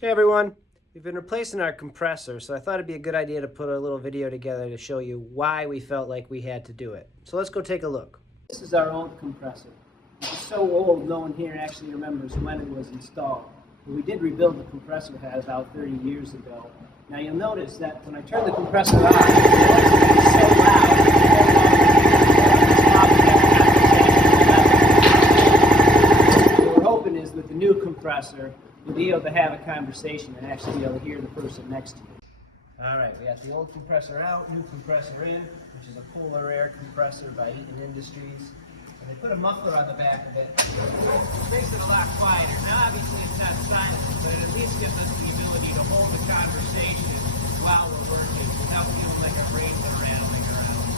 Hey everyone, we've been replacing our compressor, so I thought it'd be a good idea to put a little video together to show you why we felt like we had to do it. So let's go take a look. This is our old compressor. It's so old, no one here actually remembers when it was installed. But we did rebuild the compressor head about 30 years ago. Now you'll notice that when I turn the compressor on, it's so loud. What we're hoping is with the new compressor, you'll be able to have a conversation and actually be able to hear the person next to you. All right, we got the old compressor out, new compressor in, which is a polar air compressor by Eaton Industries. And they put a muffler on the back of it, which makes it a lot quieter. Now obviously it's not silent, but it at least gives us the ability to hold the conversation while we're working without feeling like I'm racing around.